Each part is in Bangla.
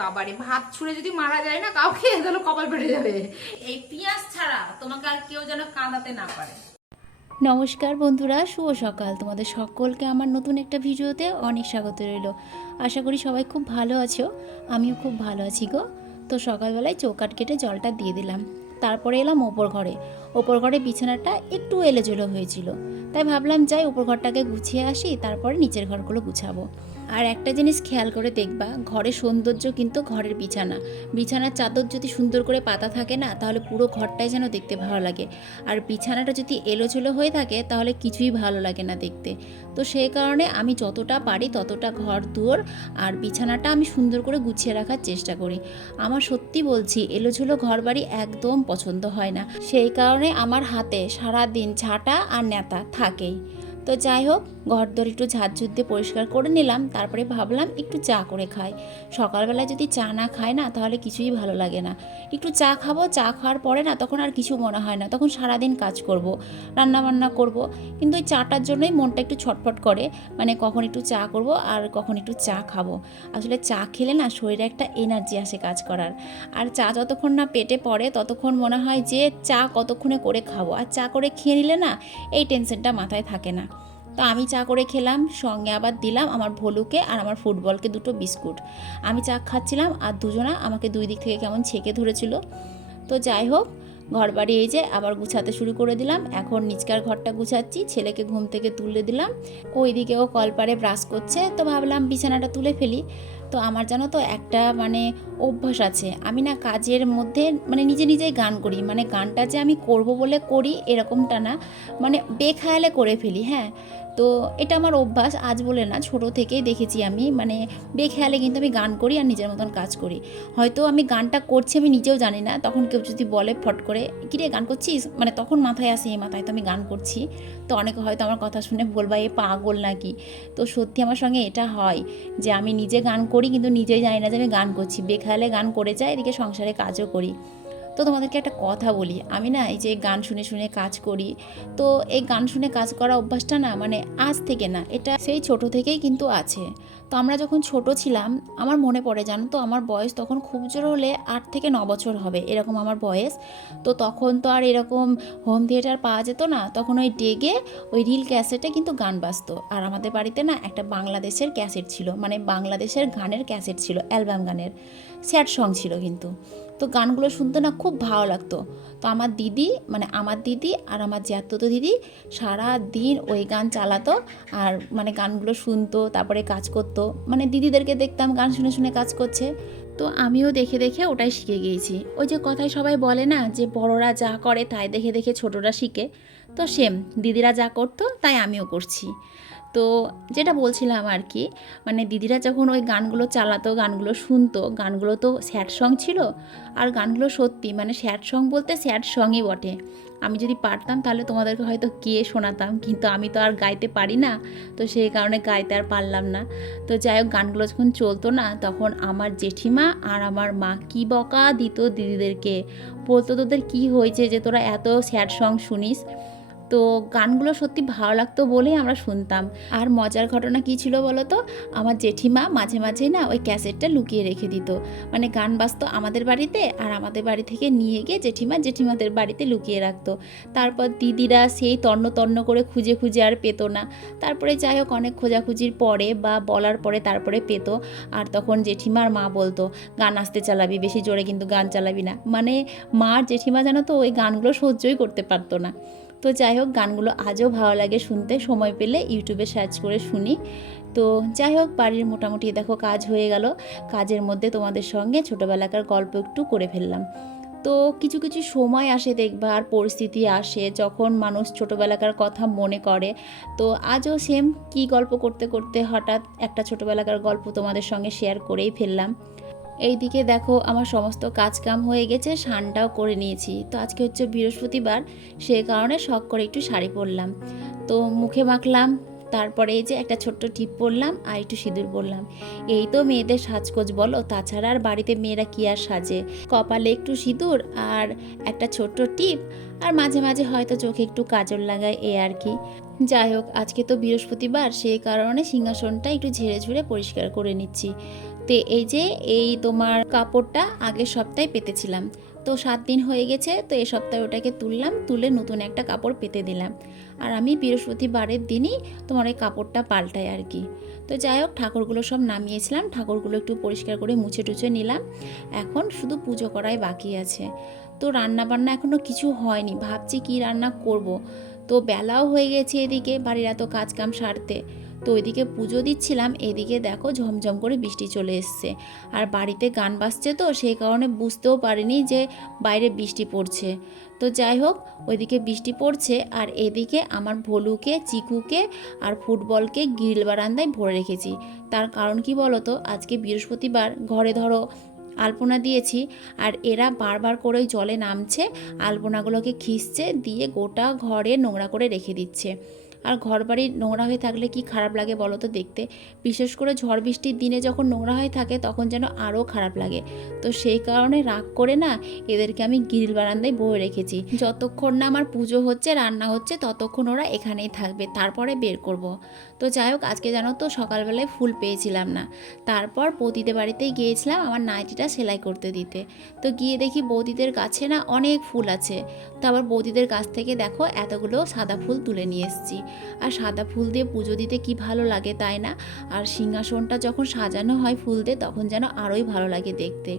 বাবারে, ভাত ছুঁড়ে যদি মারা যায় না, কাউকে তাহলে কপাল ফেটে যাবে। এই পিঁয়াজ ছাড়া তোমাকে আর কেউ যেন কাঁদাতে না পারে। নমস্কার বন্ধুরা, শুভ সকাল। তোমাদের সকলকে আমার নতুন একটা ভিডিওতে অনেক স্বাগত রইল। আশা করি সবাই খুব ভালো আছো। আমিও খুব ভালো আছি গো। তো সকালবেলায় চৌকাট কেটে জলটা দিয়ে দিলাম। তারপরে এলাম ওপর ঘরে। ওপর ঘরে বিছানাটা একটু এলোজেলো হয়েছিল। তাই ভাবলাম, যাই ওপর ঘরটাকে গুছিয়ে আসি, তারপরে নিচের ঘরগুলো গুছাবো। আর একটা জিনিস খেয়াল করে দেখবা ঘরের সৌন্দর্য কিন্তু ঘরের বিছানা। বিছানার চাদর যদি সুন্দর করে পাতা থাকে না, তাহলে পুরো ঘরটাই যেন দেখতে ভালো লাগে। আর বিছানাটা যদি এলোচেলো হয়ে থাকে, তাহলে কিছুই ভালো লাগে না দেখতে। তো সেই কারণে আমি যতটা পারি ততটা ঘর, দুয়ার আর বিছানাটা আমি সুন্দর করে গুছিয়ে রাখার চেষ্টা করি। আমার সত্যি বলছি, এলোঝেলো ঘর বাড়ি একদম পছন্দ হয় না। সেই কারণে আমার হাতে সারা দিন ঝাঁটা আর নেতা থাকেই। তো যাই হোক ঘর দর একটু ঝাড়ঝুট দিয়ে পরিষ্কার করে নিলাম, তারপরে ভাবলাম একটু চা করে খাই। সকালবেলা যদি চা না খাই না, তাহলে কিছুই ভালো লাগে না। একটু চা খাব, চা খাওয়ার পরে না তখন আর কিছু মনে হয় না, তখন সারাদিন কাজ করব রান্না বান্না করব। কিন্তু ওই চাটার জন্যই মনটা একটু ছটফট করে মানে কখন একটু চা করব আর কখন একটু চা খাব। আসলে চা খেলে না শরীরে একটা এনার্জি আসে কাজ করার। আর চা যতক্ষণ না পেটে পড়ে, ততক্ষণ মনে হয় যে চা কতক্ষণে করে খাব। আর চা করে খেয়ে নিলে না, এই টেনশনটা মাথায় থাকে না। তো আমি চা করে খেলাম, সঙ্গে আবার দিলাম আমার ভলুকে আর আমার ফুটবলকে দুটো বিস্কুট। আমি চা খাচ্ছিলাম আর দুজনা আমাকে দুই দিক থেকে কেমন ছেঁকে ধরেছিল। তো যাই হোক ঘর বাড়ি এই যে আবার গুছাতে শুরু করে দিলাম। এখন নিচকার ঘরটা গুছাচ্ছি, ছেলেকে ঘুম থেকে তুলে দিলাম। ওইদিকে ও কলপারে ব্রাশ করছে, তো ভাবলাম বিছানাটা তুলে ফেলি। তো আমার জানো তো একটা মানে অভ্যাস আছে, আমি না কাজের মধ্যে মানে নিজে নিজেই গান করি। মানে গানটা যে আমি করব বলে করি এরকমটা না মানে বেখেয়ালে করে ফেলি হ্যাঁ। তো এটা আমার অভ্যাস, আজ বলে না, ছোট থেকেই দেখেছি আমি। মানে বেখেয়ালে কিন্তু আমি গান করি আর নিজের মতন কাজ করি। হয়তো আমি গানটা করছি, আমি নিজেও জানি না। তখন কেউ যদি বলে ফট করে কিরে গান করছিস? মানে তখন মাথায় আসে এই মাথায় তো আমি গান করছি। তো অনেকে হয়তো আমার কথা শুনে বলবা, এ পাগল নাকি? তো সত্যি আমার সঙ্গে এটা হয় যে আমি নিজে গান করি, কিন্তু নিজেই জানি না যে আমি গান করছি। বেখেয়ালে গান করে যাই, এদিকে সংসারে কাজও করি। তো তোমাদেরকে একটা কথা বলি। আমি না এই যে গান শুনে শুনে কাজ করি, তো এই গান শুনে কাজ করা অভ্যাসটা না মানে আজ থেকে না, এটা সেই ছোট থেকেই কিন্তু আছে। তো আমরা যখন ছোট ছিলাম, আমার মনে পড়ে, জানো তো, আমার বয়স তখন খুব জোর হলে আট থেকে ন বছর হবে, এরকম আমার বয়স। তো তখন তো আর এরকম হোম থিয়েটার পাওয়া যেত না, তখন ওই ডেগে ওই রিল ক্যাসেটে কিন্তু গান বাজতো। আর আমাদের বাড়িতে না একটা বাংলাদেশের ক্যাসেট ছিল মানে বাংলাদেশের গানের ক্যাসেট ছিল অ্যালবাম গানের স্যাড সং ছিল কিন্তু। তো গানগুলো শুনতে না খুব ভালো লাগতো। তো আমার দিদি মানে আমার দিদি আর আমার জ্যাঠতো দিদি সারা দিন ওই গান চালাতো, আর মানে গানগুলো শুনতো, তারপরে কাজ করতো। মানে দিদিদেরকে দেখতাম, গান শুনে শুনে কাজ করছে। তো আমিও দেখে দেখে ওটাই শিখে গিয়েছি। ওই যে কথায় সবাই বলে না যে, বড়রা যা করে তাই দেখে দেখে ছোটরা শিখে। তো সেম দিদিরা যা করতো তাই আমিও করছি। তো যেটা বলছিলাম আর কি মানে দিদিরা যখন ওই গানগুলো চালাতো, গানগুলো শুনতো, গানগুলো তো স্যাড সং ছিল, আর গানগুলো সত্যি মানে স্যাড সং বলতে স্যাড সঙই বটে। আমি যদি পারতাম তাহলে তোমাদেরকে হয়তো কে শোনাতাম, কিন্তু আমি তো আর গাইতে পারি না, তো সেই কারণে গাইতে আর পারলাম না। তো যাই হোক, গানগুলো যখন চলতো না, তখন আমার জেঠিমা আর আমার মা কী বকা দিত দিদিদেরকে, বলতো তোদের কি হয়েছে যে তোরা এত স্যাড সং শুনিস? তো গানগুলো সত্যি ভালো লাগতো বলেই আমরা শুনতাম। আর মজার ঘটনা কী ছিল বলো তো আমার জেঠিমা মাঝে মাঝেই না ওই ক্যাসেটটা লুকিয়ে রেখে দিত। মানে গান বাজতো আমাদের বাড়িতে আর আমাদের বাড়ি থেকে নিয়ে গিয়ে জেঠিমা জেঠিমাদের বাড়িতে লুকিয়ে রাখতো। তারপর দিদিরা সেই তন্ন তন্ন করে খুঁজে খুঁজে আর পেতো না। তারপরে যাই হোক অনেক খোঁজাখুঁজির পরে বা বলার পরে তারপরে পেতো। আর তখন জেঠিমার মা বলতো, গান আসতে চালাবি, বেশি জোরে কিন্তু গান চালাবি না। মানে মা আর জেঠিমা জানো তো ওই গানগুলো সহ্যই করতে পারতো না। তো যাই হোক, গানগুলো আজও ভালো লাগে শুনতে। সময় পেলে ইউটিউবে সার্চ করে শুনি। তো যাই হোক, বাড়ির মোটামুটি দেখো কাজ হয়ে গেল। কাজের মধ্যে তোমাদের সঙ্গে ছোটোবেলাকার গল্প একটু করে ফেললাম। তো কিছু কিছু সময় আসে দেখবার পরিস্থিতি আসে, যখন মানুষ ছোটোবেলাকার কথা মনে করে। তো আজও সেম কি গল্প করতে করতে হঠাৎ একটা ছোটোবেলাকার গল্প তোমাদের সঙ্গে শেয়ার করেই ফেললাম। এইদিকে দেখো আমার সমস্ত কাজ কাম হয়ে গেছে, স্নানটাও করে নিয়েছি। তো আজকে হচ্ছে বৃহস্পতিবার সেই কারণে শখ করে একটু শাড়ি পরলাম। তো মুখে মাখলাম, তারপরে এই যে একটা ছোট্ট টিপ পরলাম আর একটু সিঁদুর পরলাম। এই তো মেয়েদের সাজকোজ বলো, তাছাড়া আর বাড়িতে মেয়েরা কি আর সাজে? কপালে একটু সিঁদুর আর একটা ছোট্ট টিপ, আর মাঝে মাঝে হয়তো চোখে একটু কাজল লাগায় এ আর কি। যাই হোক, আজকে তো বৃহস্পতিবার সেই কারণে সিংহাসনটা একটু ঝেড়ে ঝুড়ে পরিষ্কার করে নিচ্ছি। তো এই যে এই তোমার কাপড়টা আগের সপ্তাহে পেতেছিলাম। তো সাত দিন হয়ে গেছে, তো এ সপ্তাহে ওটাকে তুললাম, তুলে নতুন একটা কাপড় পেতে দিলাম। আর আমি বৃহস্পতিবারের দিনই তোমার ওই কাপড়টা পাল্টাই আর কি। তো যাই হোক, ঠাকুরগুলো সব নামিয়েছিলাম, ঠাকুরগুলো একটু পরিষ্কার করে মুছে টুছে নিলাম। এখন শুধু পুজো করাই বাকি আছে। তো রান্না বান্না এখনও কিছু হয়নি, ভাবছি কি রান্না করব। তো বেলাও হয়ে গেছে এদিকে, বাড়ির এত কাজ কাম সারতে। তো ওইদিকে পুজো দিচ্ছিলাম, এদিকে দেখো ঝমঝম করে বৃষ্টি চলে এসছে। আর বাড়িতে গান বাজছে তো, সেই কারণে বুঝতেও পারিনি যে বাইরে বৃষ্টি পড়ছে। তো যাই হোক, ওইদিকে বৃষ্টি পড়ছে আর এদিকে আমার ভলুকে, চিকুকে আর ফুটবলকে গ্রিল বারান্দায় ভরে রেখেছি। তার কারণ কি বলো তো আজকে বৃহস্পতিবার ঘরে ধরো আলপনা দিয়েছি আর এরা বারবার করে জলে নামছে, আলপনাগুলোকে খিসছে দিয়ে গোটা ঘরে নোংরা করে রেখে দিচ্ছে। আর ঘর বাড়ি নোংরা হয়ে থাকলে কি খারাপ লাগে বলো তো দেখতে? বিশেষ করে ঝড় বৃষ্টির দিনে যখন নোংরা হয়ে থাকে তখন যেন আরও খারাপ লাগে। তো সেই কারণে রাগ করে না এদেরকে আমি গ্রিল বারান্দায় বয়ে রেখেছি। যতক্ষণ না আমার পুজো হচ্ছে, রান্না হচ্ছে, ততক্ষণ ওরা এখানেই থাকবে। তারপরে বের করব। তো যাই হোক, আজকে জানো তো সকালবেলায় ফুল পেয়েছিলাম না। তারপর বৌদিদের বাড়িতেই গিয়েছিলাম আমার নাইটিটা সেলাই করতে দিতে। তো গিয়ে দেখি বৌদিদের গাছে না অনেক ফুল আছে। তো আবার বৌদিদের গাছ থেকে দেখো এতগুলো সাদা ফুল তুলে নিয়ে এসেছি। আর সাদা ফুল দিয়ে পুজো দিতে কি ভালো লাগে তাই না? আর সিংহাসনটা যখন সাজানো হয় ফুল দিয়ে, তখন যেন আরোই ভালো লাগে দেখতে।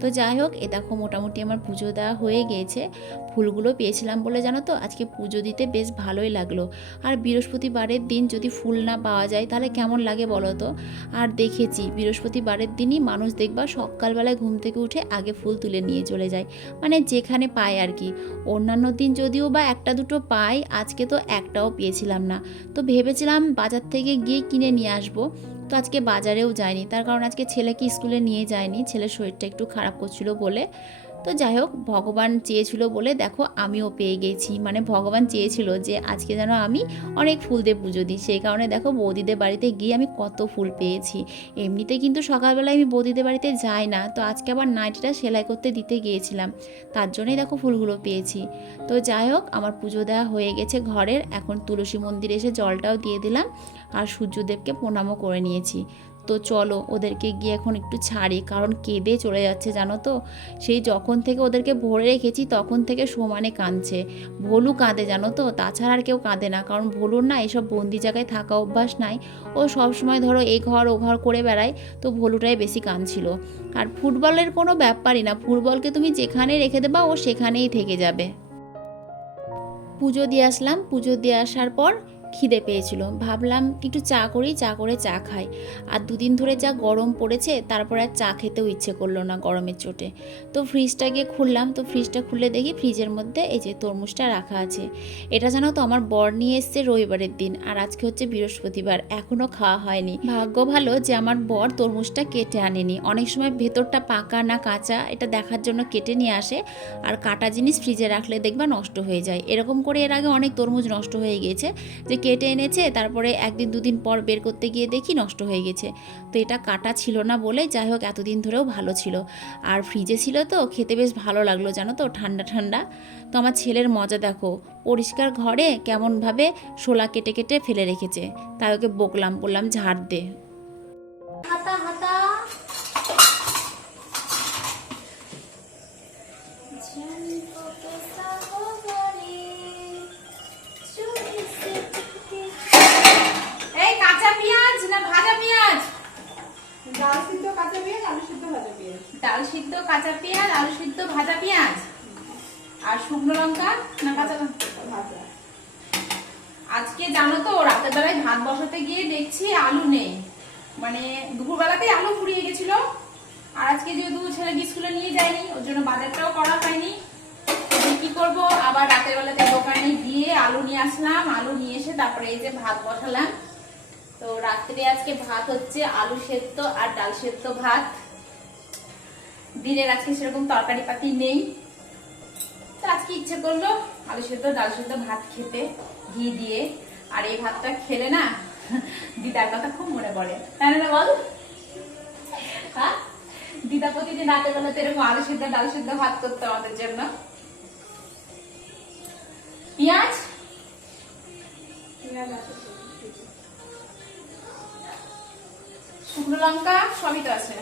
তো যাই হোক, এ দেখো মোটামুটি আমার পুজো দেওয়া হয়ে গিয়েছে। ফুলগুলো পেয়েছিলাম বলে জানো তো, আজকে পুজো দিতে বেশ ভালোই লাগল। আর বৃহস্পতিবারের দিন যদি ফুল না পাওয়া যায়, তাহলে কেমন লাগে বলো তো? আর দেখেছি, বৃহস্পতিবারের দিনই মানুষ দেখবা সকালবেলায় ঘুম থেকে উঠে আগে ফুল তুলে নিয়ে চলে যায়। মানে যেখানে পায় আর কি। অন্যান্য দিন যদিও বা একটা দুটো পাই, আজকে তো একটাও পেয়েছিলাম না। তো ভেবেছিলাম বাজার থেকে গিয়ে কিনে নিয়ে আসব। তো আজকে বাজারেও যায়নি। তার কারণ আজকে ছেলেকে স্কুলে নিয়ে যায়নি। ছেলের শরীরটা একটু খারাপ করছিল বলে। তো যাই হোক, ভগবান চেয়েছিল বলে দেখো আমিও পেয়ে গেছি। মানে ভগবান চেয়েছিল যে আজকে যেন আমি অনেক ফুল দিয়ে পুজো দিই। সেই কারণে দেখো বৌদিদের বাড়িতে গিয়ে আমি কত ফুল পেয়েছি। এমনিতে কিন্তু সকালবেলায় আমি বৌদিদের বাড়িতে যাই না। তো আজকে আবার নাইটিটা সেলাই করতে দিতে গিয়েছিলাম। তার জন্যই দেখো ফুলগুলো পেয়েছি। তো যাই হোক, আমার পুজো দেওয়া হয়ে গেছে ঘরের। এখন তুলসী মন্দিরে এসে জলটাও দিয়ে দিলাম। আর সূর্যদেবকে প্রণামও করে নিয়েছি। তো চলো ওদেরকে গিয়ে এখন একটু ছাড়ি, কারণ কেঁদে চলে যাচ্ছে, জানো তো? সেই যখন থেকে ওদেরকে ভরে রেখেছি, তখন থেকে সমানে কাঁদছে। ভোলু কাঁদে, জানো তো? তাছাড়া আর কেউ কাঁদে না, কারণ ভোলুর না এসব বন্দি জায়গায় থাকা অভ্যাস নাই। ও সব সময় ধরো এ ঘর, ও ঘর করে বেড়ায়, তো ভোলুটাই বেশি কাঁদছিল। আর ফুটবলের কোনো ব্যাপারই না, ফুটবলকে তুমি যেখানে রেখে দেবা, ও সেখানেই থেকে যাবে। পুজো দিয়ে আসলাম। পুজো দিয়ে আসার পর খিদে পেয়েছিল। ভাবলাম একটু চা করি, চা করে চা খাই। আর দুদিন ধরে যা গরম পড়েছে, তারপর আর চা খেতেও ইচ্ছে করল না গরমের চোটে। তো ফ্রিজটা গিয়ে খুললাম, তো ফ্রিজটা খুলে দেখি ফ্রিজের মধ্যে এই যে তরমুজটা রাখা আছে। এটা জানো তো আমার বর নিয়ে এসছে রবিবারের দিন, আর আজকে হচ্ছে বৃহস্পতিবার এখনও খাওয়া হয়নি। ভাগ্য ভালো যে আমার বর তরমুজটা কেটে আনেনি। অনেক সময় ভেতরটা পাকা না কাঁচা, এটা দেখার জন্য কেটে নিয়ে আসে। আর কাটা জিনিস ফ্রিজে রাখলে দেখবা নষ্ট হয়ে যায়। এরকম করে এর আগে অনেক তরমুজ নষ্ট হয়ে গিয়েছে, যে কেটে এনেছে, তারপরে একদিন দুদিন পর বের করতে গিয়ে দেখি নষ্ট হয়ে গেছে। তো এটা কাটা ছিল না বলে যাই হোক এতদিন ধরেও ভালো ছিল। আর ফ্রিজে ছিল তো, খেতে বেশ ভালো লাগল জানো তো, ঠান্ডা ঠান্ডা। তো আমার ছেলের মজা দেখো, পরিষ্কার ঘরে কেমনভাবে শোলা কেটে কেটে ফেলে রেখেছে। তাই ওকে বকলাম, বললাম, ঝাড় দে। হাতা হাতা দুপুরবেলাতেই আলু ফুরিয়ে গেছিল। আর আজকে যেহেতু ছেলেকে স্কুলে নিয়ে যায়নি, ওর জন্য বাজারটাও করা হয়নি। কি করব? আবার রাতের বেলাতে দোকানে গিয়ে আলু নিয়ে আসলাম, আলু নিয়ে এসে তারপরে এই যে ভাত বসালাম। তো রাত্রে আজকে ভাত হচ্ছে আলু সেদ্ধ আর ডাল সেদ্ধ ভাত। দিনের আজকে সেরকম তরকারি পাতি নেই। তো আজকে ইচ্ছে করল আলু সেদ্ধ, ডাল সেদ্ধ ভাত খেতে, ঘি দিয়ে। আর এই ভাতটা খেলে না দিদার কথা খুব মনে পড়ে। তাই না বল। হ্যাঁ? দিদা প্রতিদিন রাতের বেলাতে এরকম আলু সেদ্ধ ডাল সেদ্ধ ভাত করতো আমাদের জন্য। পেঁয়াজ। শুকনো লঙ্কা সবই তো আছে।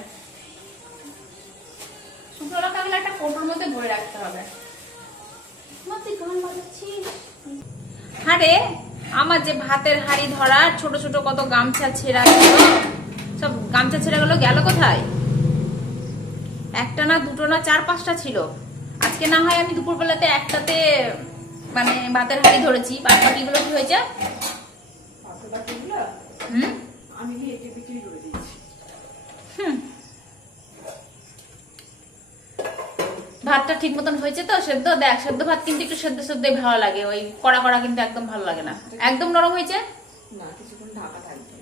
শুকনো লঙ্কা গুলো একটা কোটোর মধ্যে ভরে রাখতে হবে। বাজাচ্ছিস? আরে আমার যে ভাতের হাড়ি ধরা ছোট ছোট কত গামছা ছেঁড়া ছিল সব গামছা ছেঁড়া গুলো গেল কোথায়? একটা না দুটো না চার পাঁচটা ছিল। আজকে না হয় আমি দুপুরবেলাতে একটাতে মানে ভাতের হাড়ি ধরেছি। বাদ বাকিগুলো? কি হয়েছে হুম হুম। ভাতটা ঠিক মতন হয়েছে তো সেদ্ধ দেখ সেদ্ধ ভাত কিন্তু একটু সেদ্ধ সেদ্ধ ভালো লাগে ওই কড়া কড়া কিন্তু একদম ভালো লাগে না। একদম নরম হয়েছে? না কিছুক্ষণ ঢাকা থাকবে।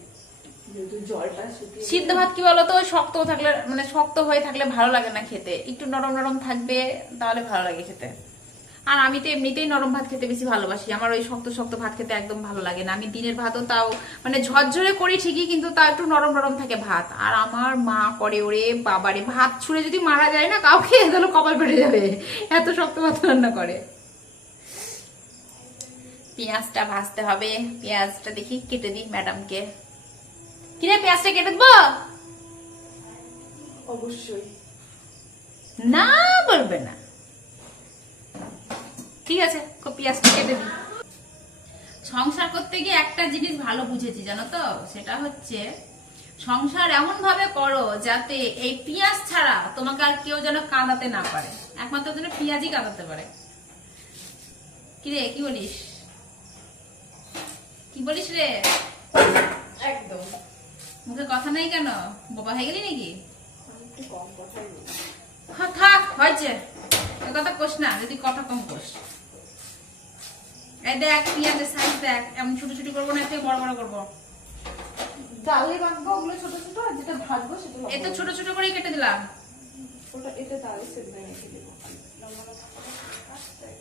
যেহেতু জলটা শুকিয়ে সিদ্ধ ভাত কি বলতো শক্ত থাকলে মানে শক্ত হয়ে থাকলে ভালো লাগে না খেতে। একটু নরম নরম থাকবে তাহলে ভালো লাগে খেতে। আর আমি তো এমনিতেই নরম ভাত খেতে বেশি ভালোবাসি। আমার ওই শক্ত শক্ত ভাত খেতে একদম ভালো লাগে না। আমি দিনের ভাতও তাও মানে ঝরঝরে করি ঠিকই কিন্তু তাও একটু নরম নরম থাকে ভাত। আর আমার মা করে ওরে বাবারে ভাত ছুঁড়ে যদি মারা যায় না কাউকে তাহলে কপাল পেটে যাবে। এত শক্ত ভাত রান্না করে। পেঁয়াজটা ভাজতে হবে। পেঁয়াজটা দেখি কেটে দিই ম্যাডামকে। কিরে পেঁয়াজটা কেটে দেবো? অবশ্যই। না বলবে না। ঠিক আছে ক- পেঁয়াজটা কেটে দিই। সংসার করতে গিয়ে একটা জিনিস ভালো বুঝেছি জানো তো? সেটা হচ্ছে সংসার এমন ভাবে করো যাতে এই পেঁয়াজ ছাড়া তোমাকে আর কেউ যেন কাঁদাতে না পারে। একমাত্র যেন পেঁয়াজই কাঁদাতে পারে। কিরে কি বলিস? কি বলিস রে? একদম। মুখে কথা নাই কেন? বোবা হয়ে গেলি নাকি? হ্যাঁ থাক হয়েছে। কথা কোস না যদি কথা কম কোস। এই দেখ পেঁয়াজের সাইজ দেখ এমন ছোট ছোট করব না থেকে বড় বড় করব। ডালে বাঁধবো ওগুলো ছোট ছোট আর যেটা ভাজবো সেটা লম্বা এই তো লম্বা। ছোট ছোট করেই কেটে দিলাম। ওটা এটা ডালে সেদ্ধ রেখে দেবো। করে।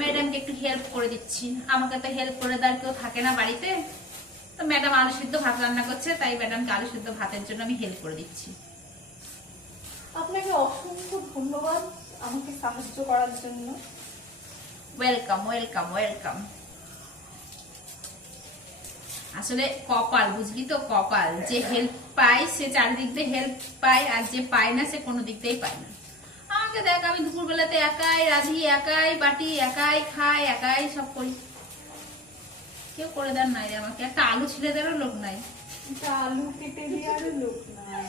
ম্যাডামকে একটু হেল্প করে দিচ্ছি। আমাকে তো হেল্প করে দেওয়ার কেউ থাকে না বাড়িতে। তো ম্যাডাম আলু সিদ্ধ ভাত রান্না করছে তাই ম্যাডামকে আলু সিদ্ধ ভাতের জন্য আমি হেল্প করে দিচ্ছি। আপনাকে অসংখ্য ধন্যবাদ আমাকে সাহায্য করার জন্য। ওয়েলকাম ওয়েলকাম ওয়েলকাম আসলে কপাল বুঝলি তো কপাল। যে হেল্প পায় সে চারিদিক দিয়ে হেল্প পায় আর যে পায় না সে কোনো দিক দিয়েই পায় না। আমাকে দেখ আমি দুপুরবেলাতে একাই রাঁধি একাই বাটি একাই খাই একাই সব করি। কেউ করে দেন নাই রে আমাকে। একটা আলু ছিলে দেওয়ারও লোক নাই। আলু কেটে দেওয়ারও লোক নাই।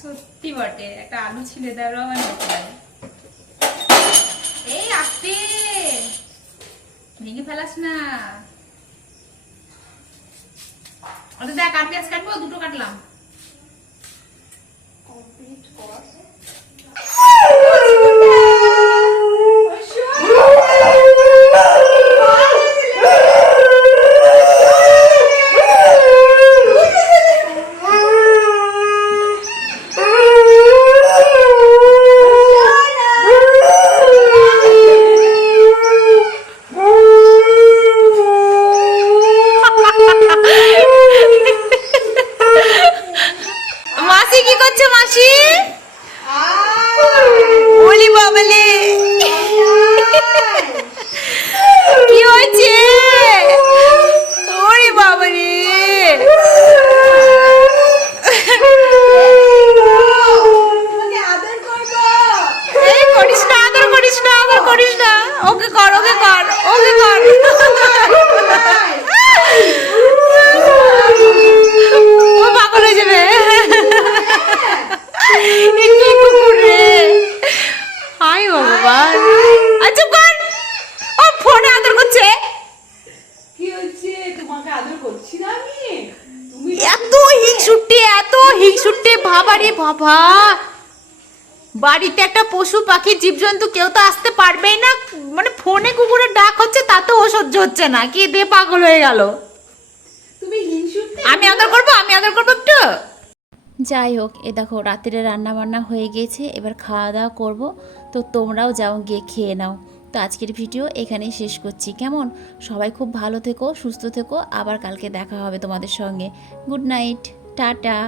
সত্যি বটে একটা আলু ছিলে দেওয়ারও আমার লোক নাই। এই আস্তে। ভেঙে ফেলাস না। ওটা দেখ আর পেঁয়াজ কাটবো দুটো কাটলাম। কমপ্লিট কর মাসি কি করছে মাসি বলি বাবলে কি হয়েছে ওরে বাবারে তোমাকে আদর করব এই করিস না আদর করিস না আদর করিস না ওকে কর ওকে কর ওকে কর। ও পাগল হয়ে যাবে। এ কি কুকুর। রে হাই ভগবান আচ্ছা কর। ও ফোনে আদর করছে। কি হচ্ছে? তোমাকে আদর করছি না আমি? এত হিংসুটে এত হিংসুটে বাবা রে বাবা বাড়িতে একটা পশু পাখি জীবজন্তু কেউ তো আসতে পারবেই না। মানে ফোনে কুকুরের ডাক হচ্ছে তাতেও সহ্য হচ্ছে না। কি দিয়ে পাগল হয়ে গেল? আমি আদর করব? আমি আদর করব একটু? যাই হোক এ দেখো রাত্রে রান্না বান্না হয়ে গিয়েছে এবার খাওয়া দাওয়া করব। তো তোমরাও যাও গিয়ে খেয়ে নাও। তো আজকের ভিডিও এখানেই শেষ করছি। কেমন? সবাই খুব ভালো থেকো সুস্থ থেকো। আবার কালকে দেখা হবে তোমাদের সঙ্গে। Good night tata.